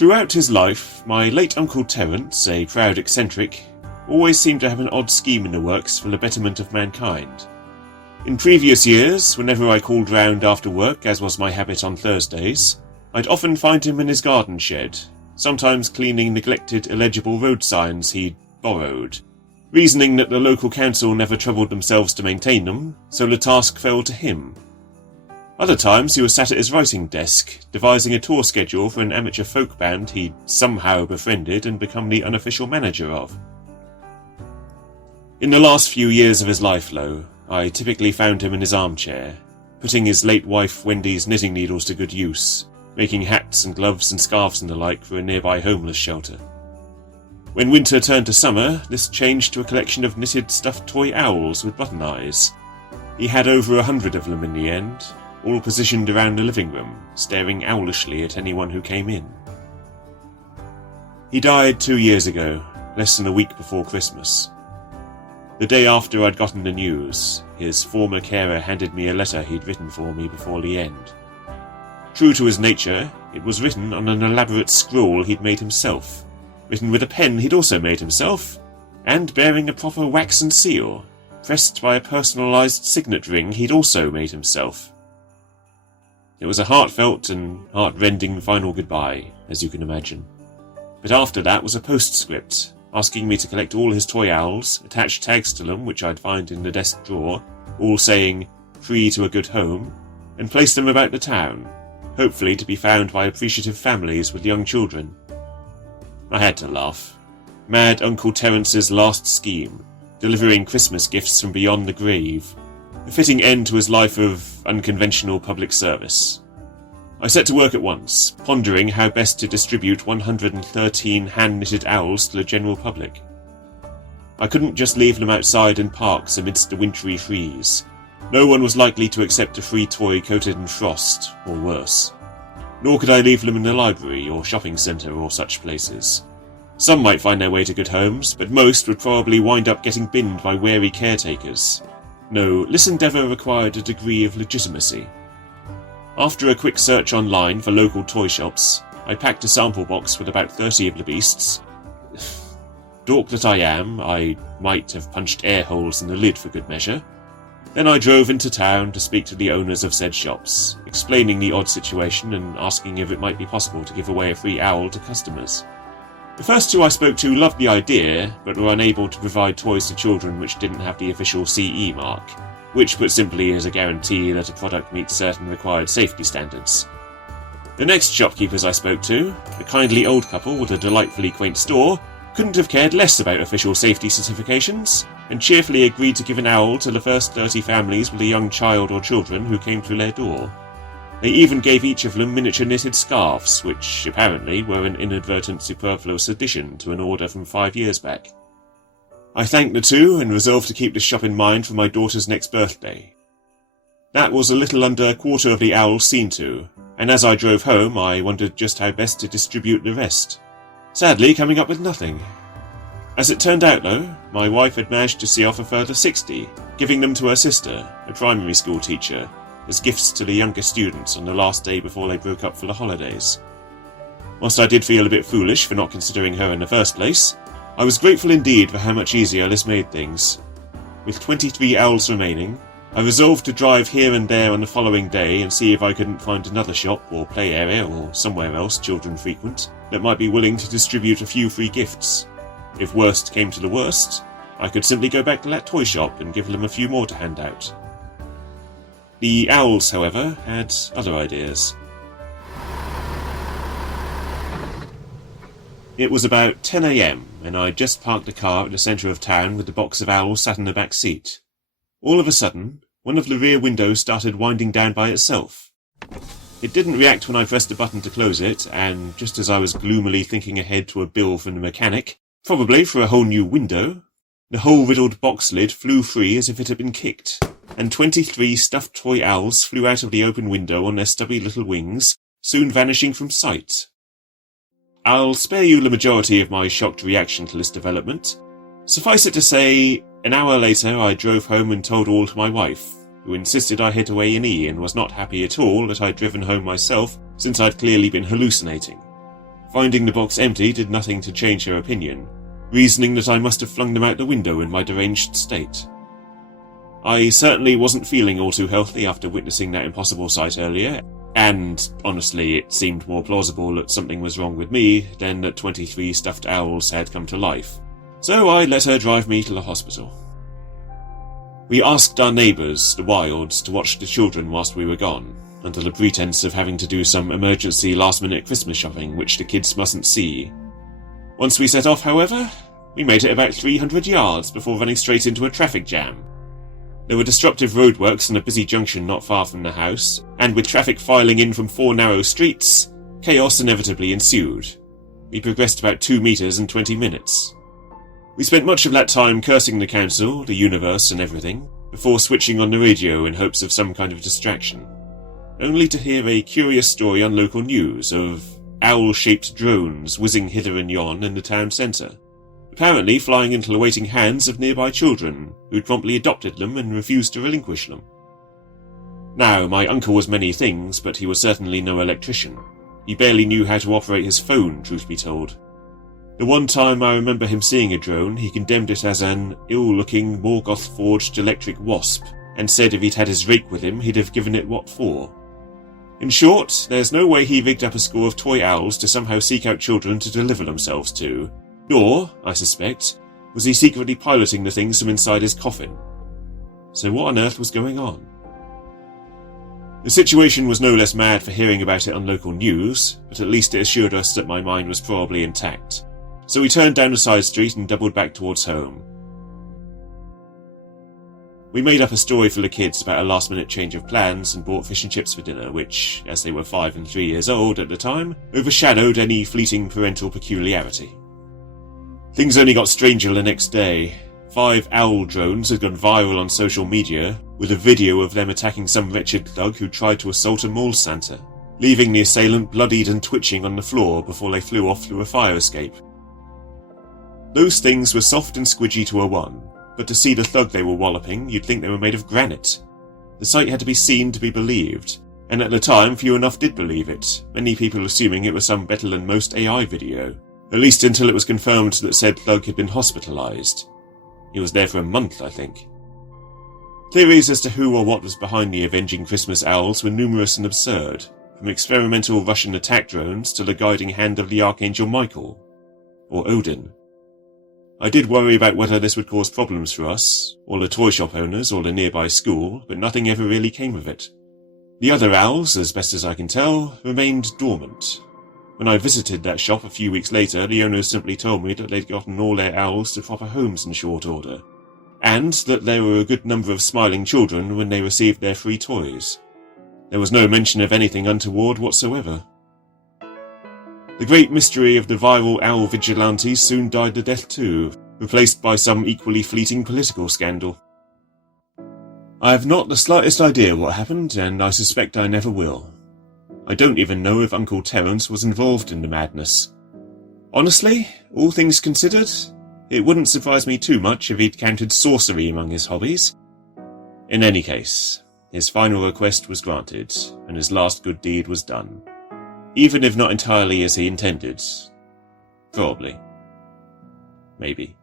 Throughout his life, my late Uncle Terrance, a proud eccentric, always seemed to have an odd scheme in the works for the betterment of mankind. In previous years, whenever I called round after work, as was my habit on Thursdays, I'd often find him in his garden shed, sometimes cleaning neglected illegible road signs he'd borrowed, reasoning that the local council never troubled themselves to maintain them, so the task fell to him. Other times he was sat at his writing desk, devising a tour schedule for an amateur folk band he'd somehow befriended and become the unofficial manager of. In the last few years of his life, though, I typically found him in his armchair, putting his late wife Wendy's knitting needles to good use, making hats and gloves and scarves and the like for a nearby homeless shelter. When winter turned to summer, this changed to a collection of knitted stuffed toy owls with button eyes. He had over 100 of them in the end, all positioned around the living room, staring owlishly at anyone who came in. He died 2 years ago, less than a week before Christmas. The day after I'd gotten the news, his former carer handed me a letter he'd written for me before the end. True to his nature, it was written on an elaborate scroll he'd made himself, written with a pen he'd also made himself, and bearing a proper waxen seal, pressed by a personalised signet ring he'd also made himself. It was a heartfelt and heart-rending final goodbye, as you can imagine. But after that was a postscript, asking me to collect all his toy owls, attach tags to them which I'd find in the desk drawer, all saying, "Free to a good home," and place them about the town, hopefully to be found by appreciative families with young children. I had to laugh. Mad Uncle Terrance's last scheme, delivering Christmas gifts from beyond the grave. A fitting end to his life of unconventional public service. I set to work at once, pondering how best to distribute 113 hand-knitted owls to the general public. I couldn't just leave them outside in parks amidst the wintry freeze. No one was likely to accept a free toy coated in frost, or worse. Nor could I leave them in the library or shopping centre or such places. Some might find their way to good homes, but most would probably wind up getting binned by wary caretakers. No, this endeavour required a degree of legitimacy. After a quick search online for local toy shops, I packed a sample box with about 30 of the beasts. Dork that I am, I might have punched air holes in the lid for good measure. Then I drove into town to speak to the owners of said shops, explaining the odd situation and asking if it might be possible to give away a free owl to customers. The first two I spoke to loved the idea, but were unable to provide toys to children which didn't have the official CE mark, which put simply is a guarantee that a product meets certain required safety standards. The next shopkeepers I spoke to, a kindly old couple with a delightfully quaint store, couldn't have cared less about official safety certifications, and cheerfully agreed to give an owl to the first 30 families with a young child or children who came through their door. They even gave each of them miniature knitted scarves, which apparently were an inadvertent superfluous addition to an order from 5 years back. I thanked the two and resolved to keep this shop in mind for my daughter's next birthday. That was a little under a quarter of the owls seen to, and as I drove home I wondered just how best to distribute the rest. Sadly, coming up with nothing. As it turned out though, my wife had managed to see off a further 60, giving them to her sister, a primary school teacher, as gifts to the younger students on the last day before they broke up for the holidays. Whilst I did feel a bit foolish for not considering her in the first place, I was grateful indeed for how much easier this made things. With 23 owls remaining, I resolved to drive here and there on the following day and see if I couldn't find another shop or play area or somewhere else children frequent that might be willing to distribute a few free gifts. If worst came to the worst, I could simply go back to that toy shop and give them a few more to hand out. The owls, however, had other ideas. It was about 10 a.m, and I'd just parked the car at the centre of town with the box of owls sat in the back seat. All of a sudden, one of the rear windows started winding down by itself. It didn't react when I pressed a button to close it, and just as I was gloomily thinking ahead to a bill from the mechanic, probably for a whole new window, the hole-riddled box lid flew free as if it had been kicked, and 23 stuffed toy owls flew out of the open window on their stubby little wings, soon vanishing from sight. I'll spare you the majority of my shocked reaction to this development. Suffice it to say, an hour later I drove home and told all to my wife, who insisted I head to A&E and was not happy at all that I'd driven home myself, since I'd clearly been hallucinating. Finding the box empty did nothing to change her opinion, reasoning that I must have flung them out the window in my deranged state. I certainly wasn't feeling all too healthy after witnessing that impossible sight earlier, and honestly it seemed more plausible that something was wrong with me than that 23 stuffed owls had come to life, so I let her drive me to the hospital. We asked our neighbours, the Wilds, to watch the children whilst we were gone, under the pretense of having to do some emergency last-minute Christmas shopping which the kids mustn't see. Once we set off, however, we made it about 300 yards before running straight into a traffic jam. There were disruptive roadworks in a busy junction not far from the house, and with traffic filing in from 4 narrow streets, chaos inevitably ensued. We progressed about 2 meters in 20 minutes. We spent much of that time cursing the council, the universe and everything, before switching on the radio in hopes of some kind of distraction, only to hear a curious story on local news of owl-shaped drones whizzing hither and yon in the town centre, apparently flying into the waiting hands of nearby children, who'd promptly adopted them and refused to relinquish them. Now, my uncle was many things, but he was certainly no electrician. He barely knew how to operate his phone, truth be told. The one time I remember him seeing a drone, he condemned it as an ill-looking, Morgoth-forged electric wasp, and said if he'd had his rake with him, he'd have given it what for. In short, there's no way he rigged up a score of toy owls to somehow seek out children to deliver themselves to, nor, I suspect, was he secretly piloting the things from inside his coffin. So what on earth was going on? The situation was no less mad for hearing about it on local news, but at least it assured us that my mind was probably intact. So we turned down a side street and doubled back towards home. We made up a story for the kids about a last-minute change of plans and bought fish and chips for dinner, which, as they were 5 and 3 years old at the time, overshadowed any fleeting parental peculiarity. Things only got stranger the next day. 5 owl drones had gone viral on social media, with a video of them attacking some wretched thug who tried to assault a mall Santa, leaving the assailant bloodied and twitching on the floor before they flew off through a fire escape. Those things were soft and squidgy to a 1, but to see the thug they were walloping, you'd think they were made of granite. The sight had to be seen to be believed, and at the time few enough did believe it, many people assuming it was some better-than-most AI video, at least until it was confirmed that said thug had been hospitalised. He was there for a month, I think. Theories as to who or what was behind the avenging Christmas owls were numerous and absurd, from experimental Russian attack drones to the guiding hand of the Archangel Michael, or Odin. I did worry about whether this would cause problems for us, or the toy shop owners, or the nearby school, but nothing ever really came of it. The other owls, as best as I can tell, remained dormant. When I visited that shop a few weeks later, the owners simply told me that they'd gotten all their owls to proper homes in short order, and that there were a good number of smiling children when they received their free toys. There was no mention of anything untoward whatsoever. The great mystery of the viral owl vigilantes soon died a death too, replaced by some equally fleeting political scandal. I have not the slightest idea what happened, and I suspect I never will. I don't even know if Uncle Terrance was involved in the madness. Honestly, all things considered, it wouldn't surprise me too much if he'd counted sorcery among his hobbies. In any case, his final request was granted, and his last good deed was done. Even if not entirely as he intended. Probably. Maybe.